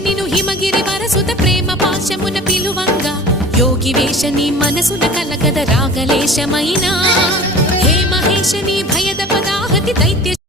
నిను హిమగిరి వరసుత ప్రేమ పాశమున పిలువంగా యోగి వేషని మనసున కలగద రాగలేశమైనా హే మహేశని భయద పదాహతి దైత్య